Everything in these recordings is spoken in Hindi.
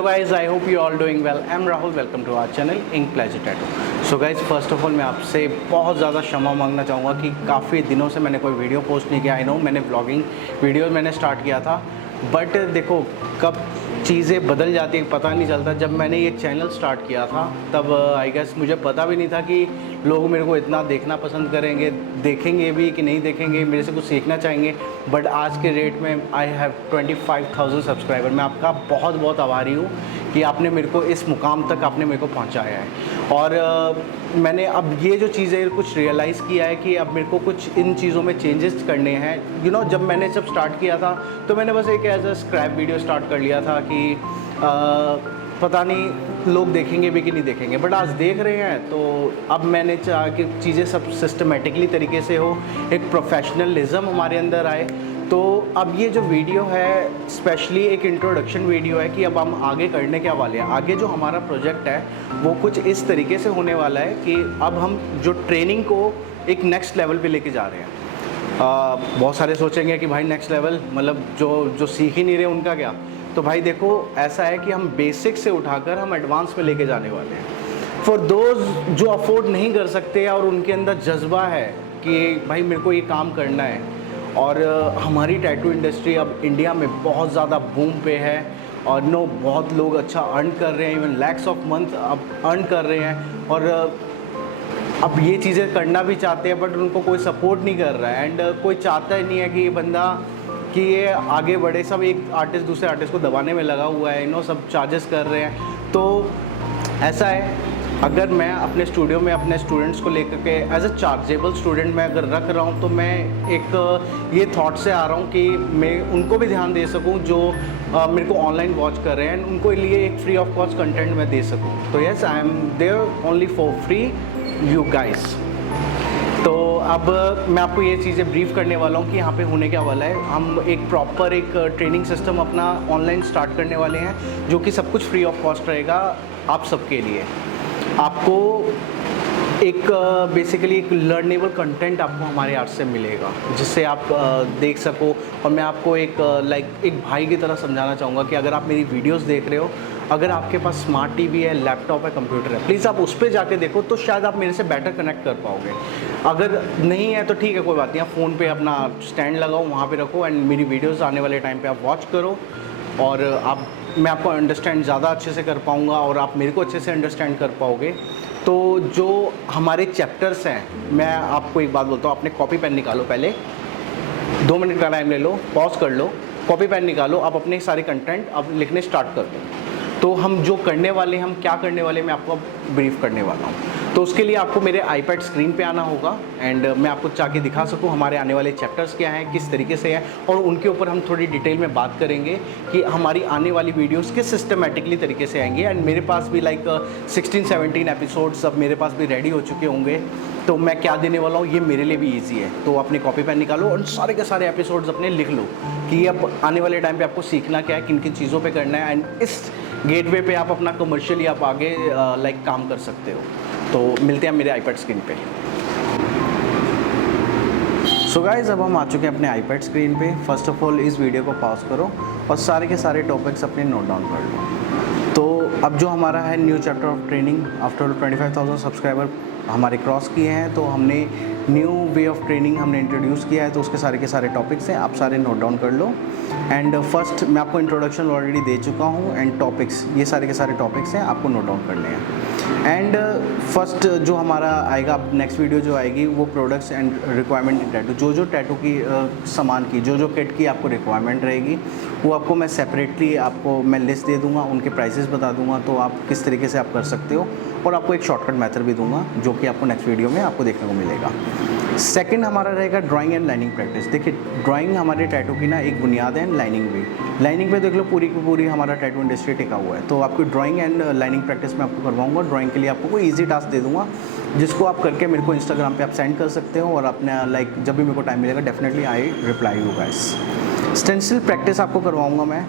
Hello guys, I hope you all doing well. I am Rahul, welcome to our channel Ink Pleasure Tattoo. So guys, first of all मैं आपसे बहुत ज़्यादा क्षमा मांगना चाहूँगा कि काफ़ी दिनों से मैंने कोई वीडियो पोस्ट नहीं किया। आई नो मैंने ब्लॉगिंग वीडियो मैंने स्टार्ट किया था, बट देखो कब चीज़ें बदल जाती हैं पता नहीं चलता। जब मैंने ये चैनल स्टार्ट किया था तब आई गेस मुझे पता भी नहीं था कि लोग मेरे को इतना देखना पसंद करेंगे, देखेंगे भी कि नहीं देखेंगे, मेरे से कुछ सीखना चाहेंगे। बट आज के रेट में आई हैव 25,000 सब्सक्राइबर। मैं आपका बहुत बहुत आभारी हूँ कि आपने मेरे को इस मुकाम तक आपने मेरे को पहुँचाया है। और मैंने अब ये जो चीज़ें कुछ रियलाइज़ किया है कि अब मेरे को कुछ इन चीज़ों में चेंजेस करने हैं। यू नो, जब मैंने स्टार्ट किया था तो मैंने बस एक as a scrap video start कर लिया था कि पता नहीं लोग देखेंगे भी कि नहीं देखेंगे, बट आज देख रहे हैं। तो अब मैंने चाहा कि चीज़ें सब सिस्टमेटिकली तरीके से हो, एक प्रोफेशनलिज्म हमारे अंदर आए। तो अब ये जो वीडियो है स्पेशली एक इंट्रोडक्शन वीडियो है कि अब हम आगे करने क्या वाले हैं। आगे जो हमारा प्रोजेक्ट है वो कुछ इस तरीके से होने वाला है कि अब हम जो ट्रेनिंग को एक नेक्स्ट लेवल पे लेके जा रहे हैं। बहुत सारे सोचेंगे कि भाई नेक्स्ट लेवल मतलब जो सीख ही नहीं रहे उनका क्या। तो भाई देखो, ऐसा है कि हम बेसिक से उठाकर हम एडवांस पे लेके जाने वाले हैं। फॉर दोज जो अफोर्ड नहीं कर सकते और उनके अंदर जज्बा है कि भाई मेरे को ये काम करना है। और हमारी टैटू इंडस्ट्री अब इंडिया में बहुत ज़्यादा बूम पे है और नो बहुत लोग अच्छा अर्न कर रहे हैं, इवन लैक्स ऑफ मंथ अब अर्न कर रहे हैं। और अब ये चीज़ें करना भी चाहते हैं बट उनको कोई सपोर्ट नहीं कर रहा है। एंड कोई चाहता ही नहीं है कि ये बंदा कि ये आगे बढ़े। सब एक आर्टिस्ट दूसरे आर्टिस्ट को दबाने में लगा हुआ है, नो सब चार्जेस कर रहे हैं। तो ऐसा है, अगर मैं अपने स्टूडियो में अपने स्टूडेंट्स को लेकर के एज अ चार्जेबल स्टूडेंट मैं अगर रख रहा हूँ तो मैं एक ये थॉट से आ रहा हूँ कि मैं उनको भी ध्यान दे सकूँ जो मेरे को ऑनलाइन वॉच कर रहे हैं, उनको लिए एक फ्री ऑफ कॉस्ट कंटेंट मैं दे सकूँ। तो yes, I am there only for free you guys. तो अब मैं आपको ये चीज़ें ब्रीफ करने वाला हूँ कि यहाँ पे होने क्या वाला है। हम एक प्रॉपर एक ट्रेनिंग सिस्टम अपना ऑनलाइन स्टार्ट करने वाले हैं जो कि सब कुछ फ्री ऑफ कॉस्ट रहेगा आप सबके लिए। आपको एक बेसिकली एक लर्नेबल कंटेंट आपको हमारे आर्ट से मिलेगा जिससे आप देख सको। और मैं आपको एक एक भाई की तरह समझाना चाहूँगा कि अगर आप मेरी वीडियोस देख रहे हो, अगर आपके पास स्मार्ट टीवी है, लैपटॉप है, कंप्यूटर है, प्लीज़ आप उस पर जाके देखो तो शायद आप मेरे से बेटर कनेक्ट कर पाओगे। अगर नहीं है तो ठीक है, कोई बात नहीं, आप फ़ोन पे अपना स्टैंड लगाओ, वहाँ पे रखो एंड मेरी वीडियोस आने वाले टाइम पे आप वॉच करो और मैं आपको अंडरस्टैंड ज़्यादा अच्छे से कर पाऊँगा और आप मेरे को अच्छे से अंडरस्टैंड कर पाओगे। तो जो हमारे चैप्टर्स हैं, मैं आपको एक बात बोलता हूँ, आपने कॉपी पेन निकालो, पहले 2 मिनट का टाइम ले लो, पॉज कर लो, कॉपी पेन निकालो, आप अपने सारे कंटेंट अब लिखने स्टार्ट कर दो। तो हम जो करने वाले हैं, हम क्या करने वाले हैं, मैं आपको ब्रीफ करने वाला हूँ। तो उसके लिए आपको मेरे आईपैड स्क्रीन पे आना होगा एंड मैं आपको जाके दिखा सकूँ हमारे आने वाले चैप्टर्स क्या हैं, किस तरीके से हैं, और उनके ऊपर हम थोड़ी डिटेल में बात करेंगे कि हमारी आने वाली वीडियोस किस सिस्टमेटिकली तरीके से आएंगे। एंड मेरे पास भी 16-17 एपिसोड्स अब मेरे पास भी रेडी हो चुके होंगे। तो मैं क्या देने वाला हूँ ये मेरे लिए भी ईजी है। तो अपनी कॉपी पेन निकालो और सारे के सारे एपिसोड्स अपने लिख लो कि अब आने वाले टाइम पे आपको सीखना क्या है, किन किन चीज़ों पे करना है। एंड इस गेटवे पे आप अपना कमर्शियली आप आगे काम कर सकते हो। तो मिलते हैं मेरे आईपैड स्क्रीन पे। सो गाइज, अब हम आ चुके हैं अपने आईपैड स्क्रीन पे। फर्स्ट ऑफ ऑल इस वीडियो को पॉज करो और सारे के सारे टॉपिक्स अपने नोट डाउन कर लो। तो अब जो हमारा है new chapter of training, after 25,000 subscriber हमारे क्रॉस किए हैं तो हमने न्यू वे ऑफ ट्रेनिंग हमने इंट्रोड्यूस किया है। तो उसके सारे के सारे टॉपिक्स हैं, आप सारे नोट डाउन कर लो। एंड फर्स्ट मैं आपको इंट्रोडक्शन ऑलरेडी दे चुका हूँ एंड टॉपिक्स, ये सारे के सारे टॉपिक्स हैं, आपको नोट डाउन करने हैं। एंड फर्स्ट जो हमारा आएगा नेक्स्ट वीडियो जो आएगी वो products and requirement in tattoo, जो टैटू की सामान की जो किट की आपको रिक्वायरमेंट रहेगी वो आपको मैं सेपरेटली आपको मैं लिस्ट दे दूँगा, उनके प्राइसेस बता दूँगा तो आप किस तरीके से आप कर सकते हो। और आपको एक शॉर्टकट मेथड भी दूंगा जो कि आपको नेक्स्ट वीडियो में आपको देखने को मिलेगा। सेकंड हमारा रहेगा ड्राइंग एंड लाइनिंग प्रैक्टिस। देखिए, ड्राइंग हमारे टैटू की ना एक बुनियाद है, लाइनिंग भी। लाइनिंग पे देख लो पूरी की पूरी हमारा टैटू इंडस्ट्री टिका हुआ है। तो आपकी ड्राइंग एंड लाइनिंग प्रैक्टिस मैं आपको करवाऊंगा। ड्राइंग के लिए आपको कोई ईजी टास्क दे दूंगा जिसको आप करके मेरे को इंस्टाग्राम पे आप सेंड कर सकते हो और अपने जब भी मेरे को टाइम मिलेगा definitely I reply you guys. Stencil practice आपको करवाऊँगा मैं।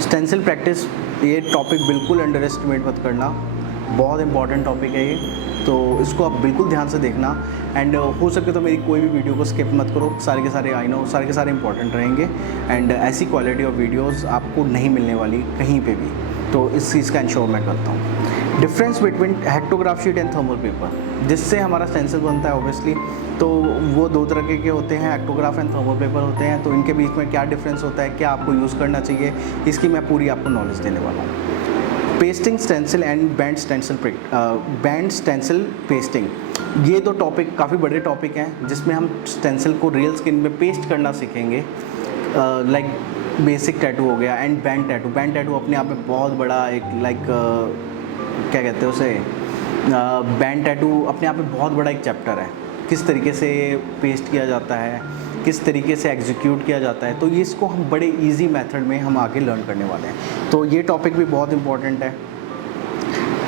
स्टेंसिल प्रैक्टिस, ये टॉपिक बिल्कुल अंडर एस्टिमेट मत करना, बहुत इंपॉर्टेंट टॉपिक है ये। तो इसको आप बिल्कुल ध्यान से देखना। एंड हो सके तो मेरी कोई भी वीडियो को स्किप मत करो, सारे के सारे आई नो सारे के सारे इंपॉर्टेंट रहेंगे। एंड ऐसी क्वालिटी ऑफ वीडियोस आपको नहीं मिलने वाली कहीं पे भी, तो इस चीज़ का इंश्योर मैं करता हूँ। Difference between hectograph sheet and thermal paper, जिससे हमारा स्टेंसिल बनता है ऑब्वियसली, तो वो दो तरह के होते हैं, हेक्टोग्राफ एंड थर्मल पेपर होते हैं। तो इनके बीच में क्या डिफरेंस होता है, क्या आपको यूज़ करना चाहिए, इसकी मैं पूरी आपको नॉलेज देने वाला हूँ। Pasting stencil and band stencil pasting, ये दो टॉपिक काफ़ी बड़े टॉपिक हैं, जिसमें हम स्टेंसिल को रियल स्किन में पेस्ट करना सीखेंगे। लाइक बेसिक टैटू हो गया and band tattoo. Band tattoo अपने आप में बहुत बड़ा एक क्या कहते हैं उसे, बैंड टैटू अपने आप में बहुत बड़ा एक चैप्टर है। किस तरीके से पेस्ट किया जाता है, किस तरीके से एग्जीक्यूट किया जाता है, तो ये इसको हम बड़े इजी मेथड में हम आगे लर्न करने वाले हैं। तो ये टॉपिक भी बहुत इंपॉर्टेंट है।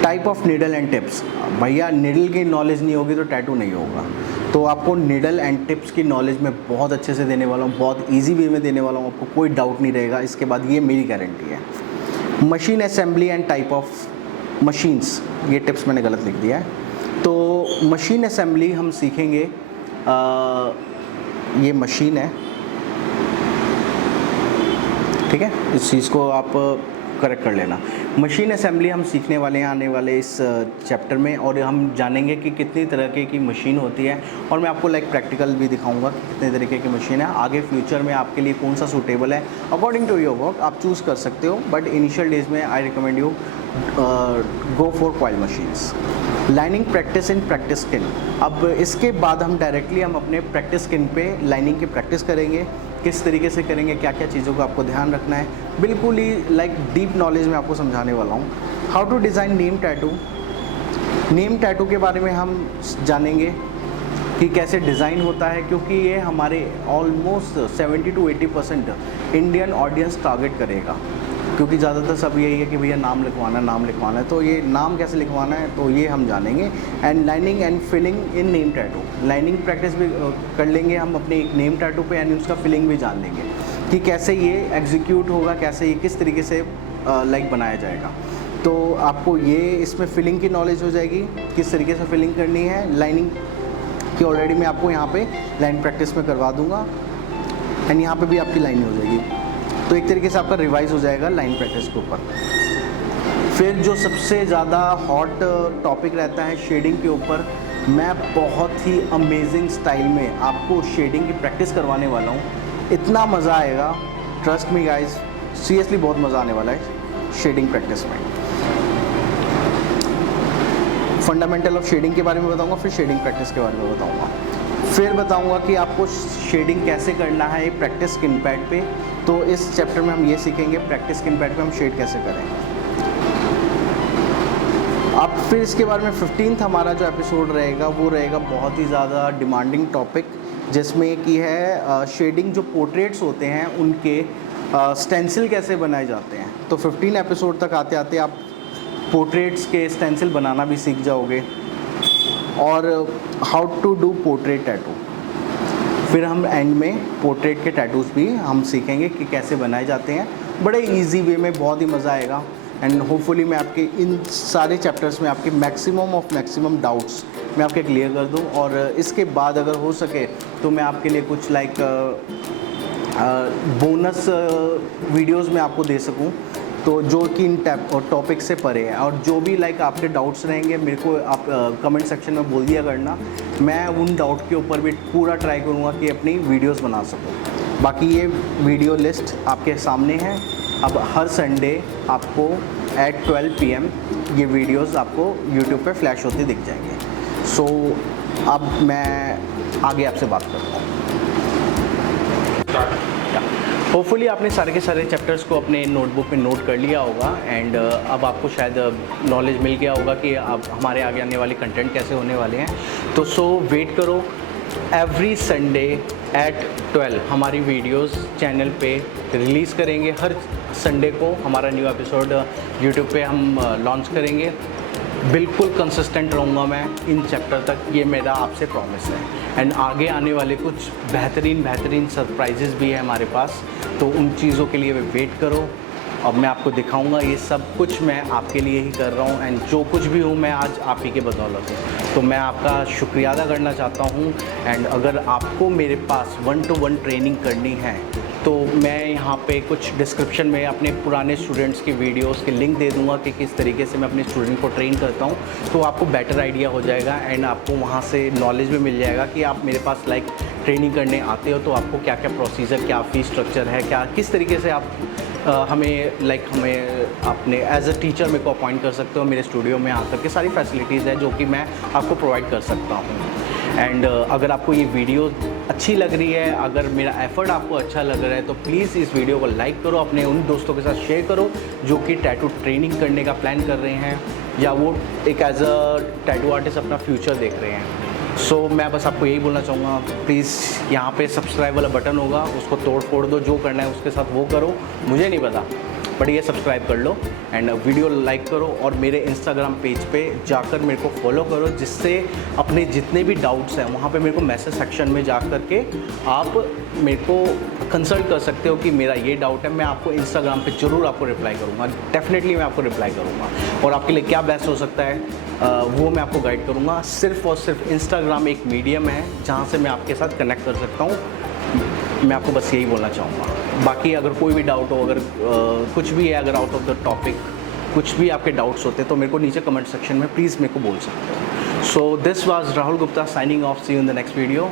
Type of needle and tips, भैया निडल की नॉलेज नहीं होगी तो टैटू नहीं होगा। तो आपको निडल एंड टिप्स की नॉलेज मैं बहुत अच्छे से देने वाला हूँ, बहुत ईजी वे में देने वाला हूँ, आपको कोई डाउट नहीं रहेगा इसके बाद, ये मेरी गारंटी है। Machine assembly and type of machines, ये टिप्स मैंने गलत लिख दिया है। तो मशीन असेंबली हम सीखेंगे, ये मशीन है, ठीक है, इस चीज़ को आप करेक्ट कर लेना। मशीन असेंबली हम सीखने वाले हैं आने वाले इस चैप्टर में, और हम जानेंगे कि कितनी तरह की मशीन होती है, और मैं आपको लाइक प्रैक्टिकल भी दिखाऊंगा कि कितने तरीके की मशीन है। आगे फ्यूचर में आपके लिए कौन सा सूटेबल है, अकॉर्डिंग टू योर वर्क आप चूज़ कर सकते हो, बट इनिशियल डेज में I recommend you go for coil machines. Lining practice in practice skin, अब इसके बाद हम डायरेक्टली हम अपने प्रैक्टिस स्किन पे लाइनिंग की प्रैक्टिस करेंगे। किस तरीके से करेंगे, क्या क्या चीज़ों को आपको ध्यान रखना है, बिल्कुल ही लाइक डीप नॉलेज में आपको समझाने वाला हूँ। How to design name tattoo, name tattoo के बारे में हम जानेंगे कि कैसे डिज़ाइन होता है, क्योंकि ये हमारे almost 70 to 80% Indian audience target करेगा, क्योंकि ज़्यादातर सब यही है कि भैया नाम लिखवाना है, तो ये नाम कैसे लिखवाना है तो ये हम जानेंगे। And lining and filling in name tattoo, lining practice भी कर लेंगे हम अपने एक नेम टैटू पे, एंड उसका फिलिंग भी जान लेंगे कि कैसे ये एग्जीक्यूट होगा, कैसे ये किस तरीके से लाइक बनाया जाएगा। तो आपको ये इसमें फिलिंग की नॉलेज हो जाएगी, किस तरीके से फिलिंग करनी है। लाइनिंग की ऑलरेडी मैं आपको यहाँ पे लाइन प्रैक्टिस में करवा दूँगा, एंड यहाँ पे भी आपकी लाइन हो जाएगी, तो एक तरीके से आपका रिवाइज हो जाएगा लाइन प्रैक्टिस के ऊपर। फिर जो सबसे ज़्यादा हॉट टॉपिक रहता है शेडिंग के ऊपर, मैं बहुत ही अमेजिंग स्टाइल में आपको शेडिंग की प्रैक्टिस करवाने वाला हूँ। इतना मज़ा आएगा, ट्रस्ट मी गाइस, सीरियसली बहुत मज़ा आने वाला है शेडिंग प्रैक्टिस में। फंडामेंटल ऑफ शेडिंग के बारे में बताऊँगा, फिर शेडिंग प्रैक्टिस के बारे में बताऊँगा, फिर बताऊँगा कि आपको शेडिंग कैसे करना है एक प्रैक्टिस स्किन पैड पे। तो इस चैप्टर में हम ये सीखेंगे प्रैक्टिस स्किन पैड पे हम शेड कैसे करें। अब फिर इसके बारे में 15th हमारा जो एपिसोड रहेगा वो रहेगा बहुत ही ज़्यादा डिमांडिंग टॉपिक, जिसमें कि है शेडिंग, जो पोर्ट्रेट्स होते हैं उनके स्टेंसिल कैसे बनाए जाते हैं। तो 15 एपिसोड तक आते आते आप पोर्ट्रेट्स के स्टेंसिल बनाना भी सीख जाओगे, और how to do portrait tattoo. फिर हम एंड में पोर्ट्रेट के टैटूज़ भी हम सीखेंगे कि कैसे बनाए जाते हैं, बड़े इजी वे में, बहुत ही मज़ा आएगा। एंड होपफुली मैं आपके इन सारे चैप्टर्स में आपके मैक्सिमम डाउट्स मैं आपके क्लियर कर दूं, और इसके बाद अगर हो सके तो मैं आपके लिए कुछ लाइक बोनस वीडियोस में आपको दे सकूं, तो जो कि इन टॉपिक से परे है। और जो भी लाइक आपके डाउट्स रहेंगे मेरे को आप कमेंट सेक्शन में बोल दिया करना, मैं उन डाउट के ऊपर भी पूरा ट्राई करूँगा कि अपनी वीडियोस बना सकूँ। बाकी ये वीडियो लिस्ट आपके सामने है। अब हर संडे आपको एट 12 PM ये वीडियोस आपको यूट्यूब पे फ्लैश होते दिख जाएंगे। सो अब मैं आगे आपसे बात करता हूँ। होपफुली आपने सारे के सारे चैप्टर्स को अपने नोटबुक में नोट कर लिया होगा, एंड अब आपको शायद नॉलेज मिल गया होगा कि अब हमारे आगे आने वाले कंटेंट कैसे होने वाले हैं। तो सो वेट करो, एवरी संडे एट 12 हमारी वीडियोस चैनल पे रिलीज़ करेंगे। हर संडे को हमारा न्यू एपिसोड यूट्यूब पे हम लॉन्च करेंगे। बिल्कुल कंसिस्टेंट रहूँगा मैं इन चैप्टर तक, ये मेरा आपसे प्रॉमिस है। एंड आगे आने वाले कुछ बेहतरीन सरप्राइजेज़ भी है हमारे पास, तो उन चीज़ों के लिए वेट करो। अब मैं आपको दिखाऊंगा, ये सब कुछ मैं आपके लिए ही कर रहा हूँ एंड जो कुछ भी हूँ मैं आज आप ही के बदौलत हूँ। तो मैं आपका शुक्रिया अदा करना चाहता हूँ। एंड अगर आपको मेरे पास 1-to-1 ट्रेनिंग करनी है तो मैं यहाँ पे कुछ डिस्क्रिप्शन में अपने पुराने स्टूडेंट्स की वीडियोस के लिंक दे दूँगा कि किस तरीके से मैं अपने स्टूडेंट को ट्रेन करता हूँ। तो आपको बेटर आइडिया हो जाएगा एंड आपको वहाँ से नॉलेज भी मिल जाएगा कि आप मेरे पास लाइक ट्रेनिंग करने आते हो तो आपको क्या क्या प्रोसीजर, क्या फ़ीस स्ट्रक्चर है, क्या किस तरीके से आप हमें अपने एज अ टीचर मेरे को अपॉइंट कर सकते हो। मेरे स्टूडियो में आकर के सारी फैसिलिटीज़ है जो कि मैं आपको प्रोवाइड कर सकता हूँ। एंड अगर आपको ये वीडियो अच्छी लग रही है, अगर मेरा एफर्ट आपको अच्छा लग रहा है तो प्लीज़ इस वीडियो को लाइक करो, अपने उन दोस्तों के साथ शेयर करो जो कि टैटू ट्रेनिंग करने का प्लान कर रहे हैं या वो एक एज अ टैटू आर्टिस्ट अपना फ्यूचर देख रहे हैं। सो मैं बस आपको यही बोलना चाहूँगा, प्लीज़ यहाँ पे सब्सक्राइब वाला बटन होगा, उसको तोड़ फोड़ दो, जो करना है उसके साथ वो करो, मुझे नहीं पता, बट ये सब्सक्राइब कर लो एंड वीडियो लाइक करो और मेरे इंस्टाग्राम पेज पे जाकर मेरे को फॉलो करो, जिससे अपने जितने भी डाउट्स हैं वहाँ पे मेरे को मैसेज सेक्शन में जा कर के आप मेरे को कंसल्ट कर सकते हो कि मेरा ये डाउट है। मैं आपको इंस्टाग्राम पे ज़रूर आपको रिप्लाई करूँगा, डेफिनेटली मैं आपको रिप्लाई करूँगा और आपके लिए क्या बेस्ट हो सकता है वो मैं आपको गाइड करूँगा। सिर्फ़ और सिर्फ इंस्टाग्राम एक मीडियम है जहाँ से मैं आपके साथ कनेक्ट कर सकता हूँ। मैं आपको बस यही बोलना चाहूँगा। बाकी अगर कोई भी डाउट हो, अगर कुछ भी है, अगर आउट ऑफ द टॉपिक कुछ भी आपके डाउट्स होते तो मेरे को नीचे कमेंट सेक्शन में प्लीज़ मेरे को बोल सकते हो। So this was Rahul Gupta signing off, see you in the next video.